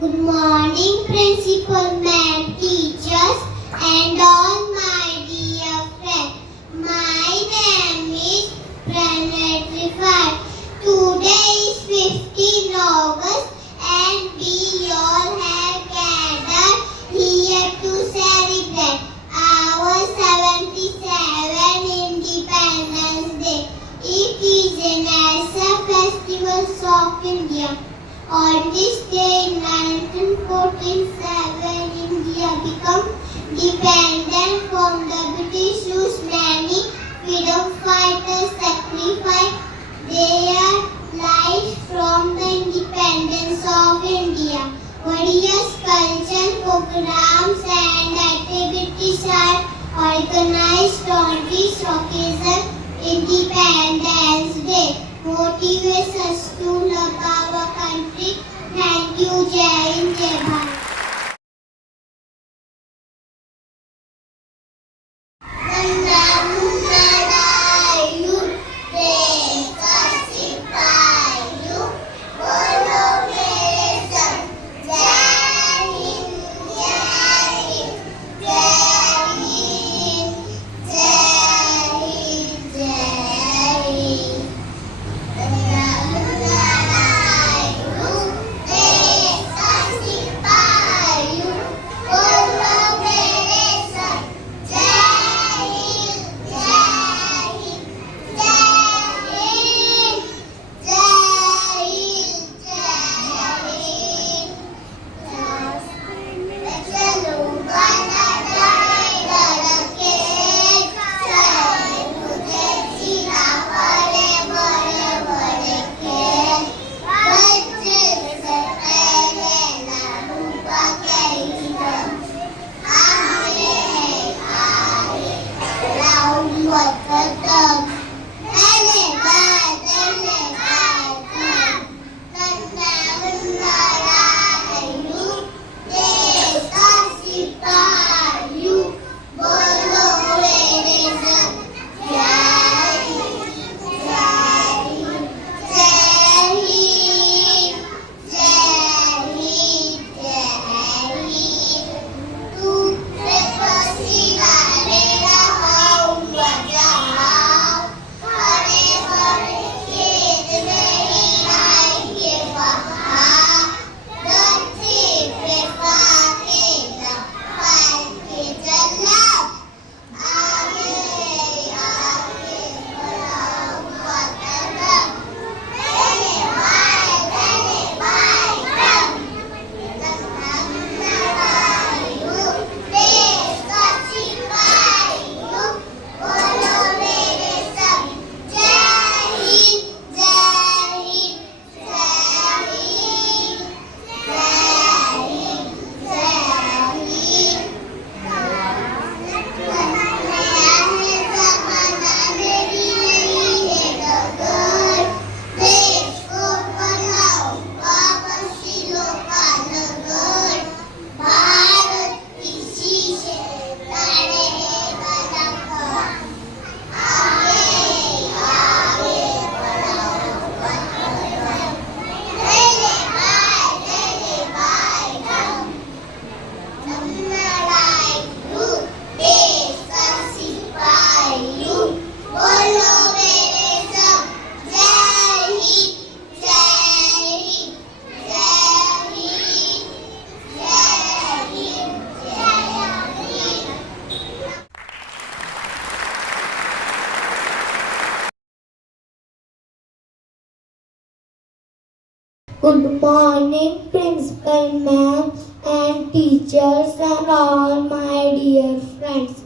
Good morning, Principal Ma'am, teachers, and all my dear friends. My name is Pranay Trifai. Today is 15 August, and we all have gathered here to celebrate our 77 Independence Day. It is a national festival of India. On this day in 1947, India became dependent from the British whose many freedom fighters sacrificed their lives from the independence of India. Various cultural programs and activities are organized on this occasion. Independence Day motivates us to love our country. Thank you, Jai Hind, Jai Bharat. Good morning, Principal Ma'am and teachers and all my dear friends.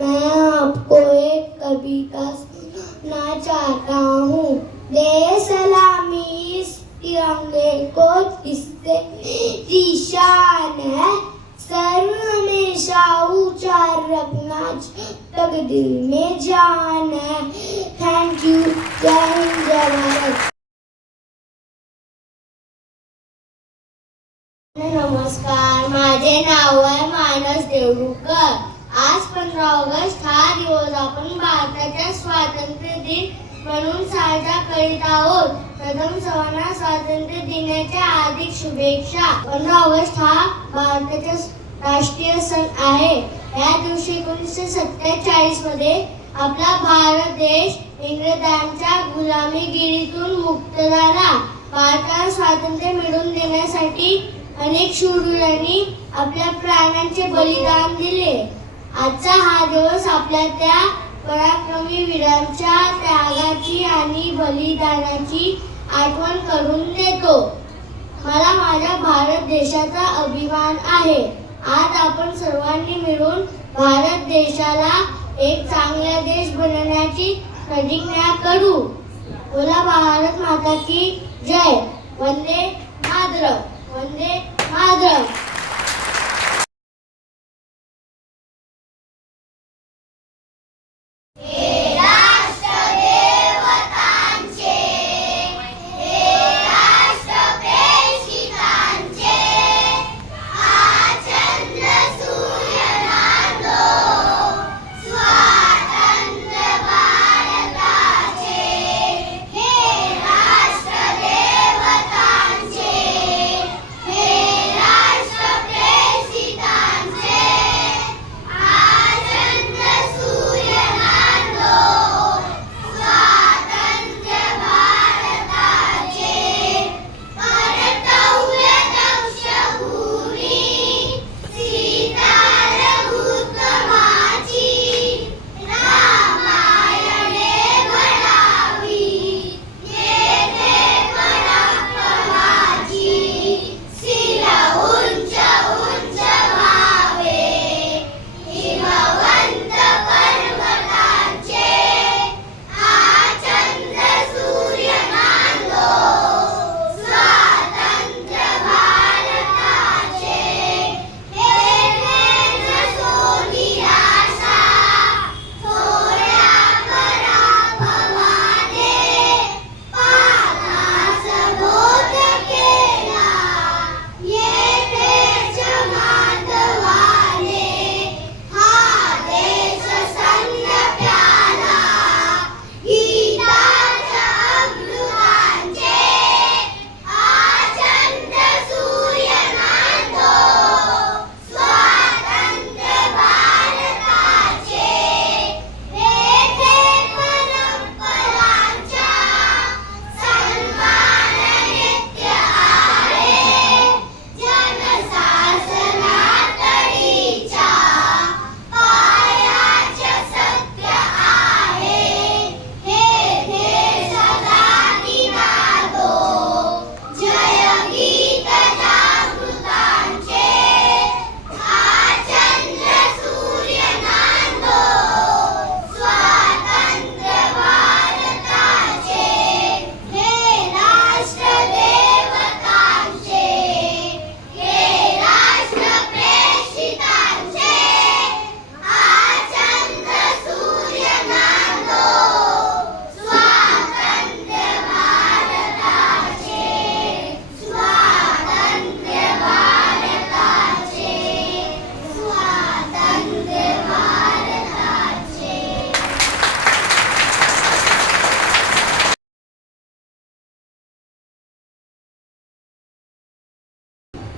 मैं आपको एक कविता सुनाना चाहता हूँ। दे सलामी इस तिरंगे को जिससे निशान है, सर हमेशा ऊंचा रखना जब तक दिल में जान है। Thank you. जय हिंद, जय भारत। नमस्कार, माझे नाव आहे मानस देवरुखकर. आज 15 ऑगस्ट हा दिवस आपण भारताच्या स्वातंत्र्य दिन म्हणून साजरा करीत आहोत. प्रथम सर्वांना स्वातंत्र्य दिनाच्या हार्दिक शुभेच्छा. 15 ऑगस्ट हा भारताचा राष्ट्रीय सण आहे. या दिवशी 1947 मध्ये आपला भारत देश इंग्रजांच्या गुलामीगिरीतून मुक्त झाला. भारताला स्वातंत्र्य मिळवून देण्यासाठी अनेक शूरवीरांनी आपल्या प्राणांचे बलिदान दिले. आजचा हा दिवस आपल्या त्या पराक्रमी वीरांच्या त्यागाची आणि बलिदानाची आठवण करून देतो. मला माझ्या भारत देशाचा अभिमान आहे. आज आपण सर्वांनी मिळून भारत देशाला एक चांगला देश बनवण्याची प्रतिज्ञा करू. बोला भारत माता की जय. Vande Mataram. Vande Mataram.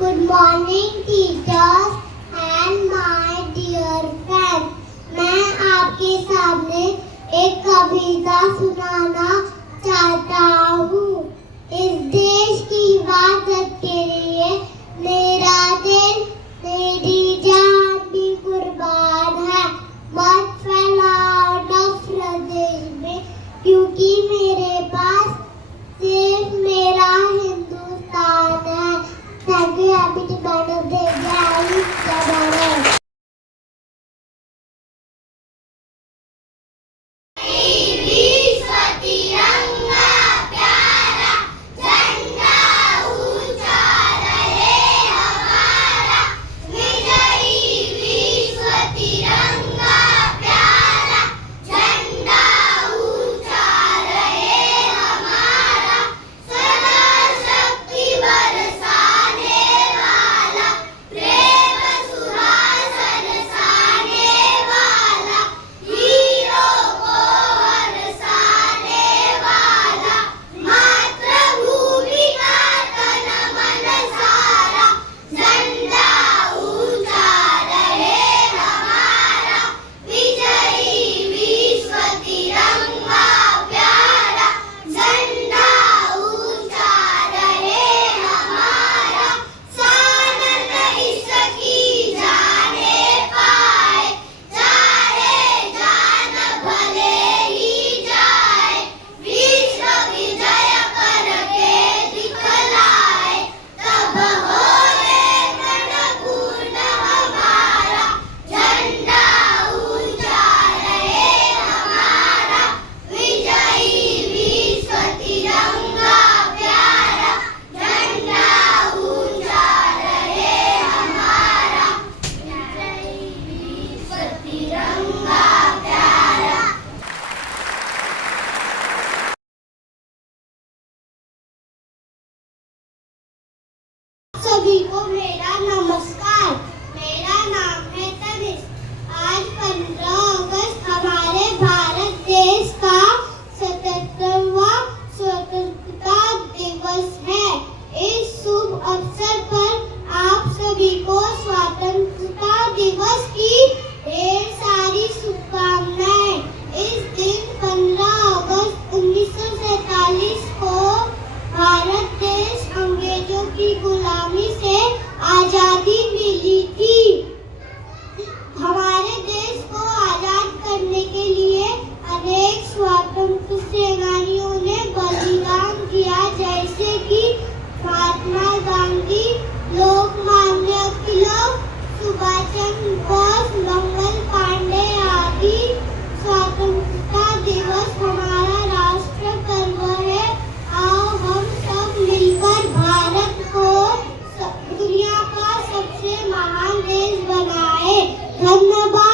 Good morning teachers and my dear friends. मैं आपके सामने एक कविता सुनाना चाहता हूँ. इस देश की हिफाजत के लिए मेरा दिल मेरी जान भी कुर्बान है. मत फैलाओ नफरत देश में, क्योंकि मेरे पास सिर्फ मेरा हिंदुस्तान है. Thank you. Happy Independence Day. Jai Hind, Jai Bharat. Swati धन्यवाद.